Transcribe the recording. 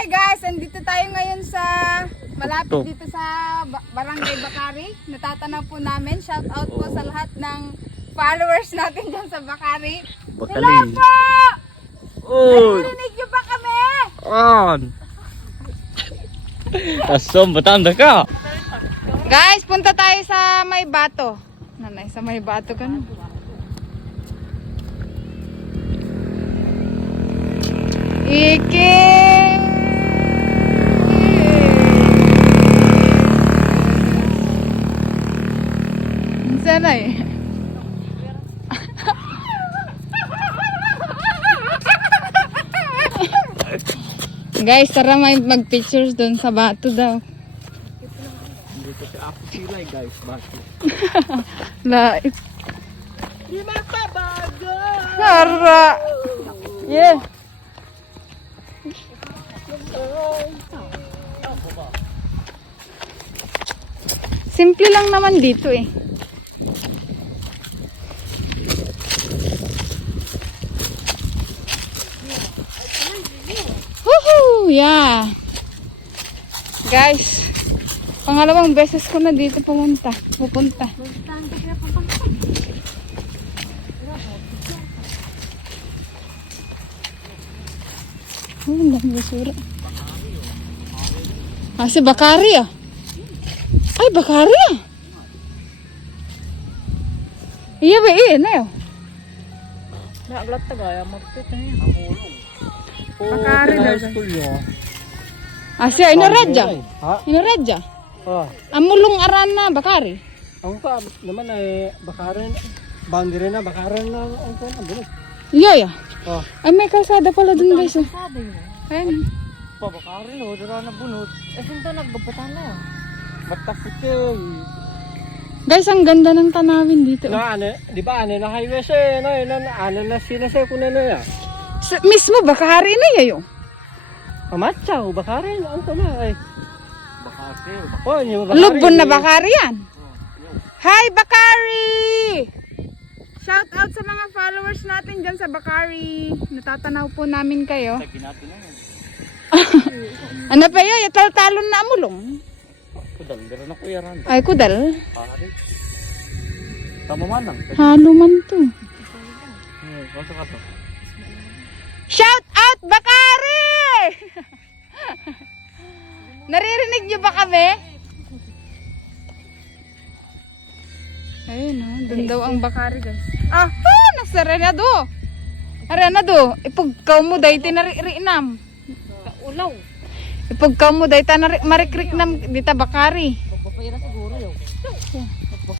Hi guys, andito tayo ngayon sa malapit dito sa Barangay Bakari. Natatanaw po namin. Shout out po sa lahat ng followers natin dyan sa Bakari. Hello po! Narinig niyo ba kami? Asom, batanda ka. Guys, punta tayo sa May Bato. Nanay, sa May Bato ka na. Sana eh. Guys, tara mag-pictures doon sa bato daw. Dito si Ako Silay guys, bato. Lait. Di magbabago. Tara. Yeah. Simple lang naman dito eh. Woohoo! Yeah. Guys, pangalawang beses ko na dito pupunta. Oh, ang dami basura. Si Bakari ah. Ay, Bakari ah. Iya ba na yun? Naglat tagaya, magpit na yun. Amulong. Bakari daw. School nyo. Siya, inaradya. Ha? Inaradya. Oh. Amulong aran na, Bakari. Ang pa naman ay bakaran, boundary na bakaran na ang ko na bunot. Iya. Oh. Ay, may kalsada pala dun guys. Ayan. Pa bakaran ho, dira na bunot. Sinto nagbabatan na. Matapite. Guys, ang ganda ng tanawin dito. Na ano, di ba ano na highway siya, ano na sila sa kuno na ya. Mismo, Bakari na yayo. Amatsa, bakaran ang ko na ay. Bakari. Oh, ni bakari. Lubon na Bakari yan. Hi, Bakari! Shout out sa mga followers natin dyan sa Bakari. Natatanaw po namin kayo. Ano pa yun? Tal-talon na amulong. Kudal, dira na kuya ran. Ay, kudal. Bakari. Tama man lang. Halo man to. Kaso ka to. Shout out, Bakari! Naririnig niyo ba kami? Ayun o, dun daw ang Bakari guys. Nasa Renado. Renado, ipagkaw mo dahi tinaririnam. Ulaw. Ipagkaw mo dahi marikrik nam dita Bakari. Papayra siguro yun.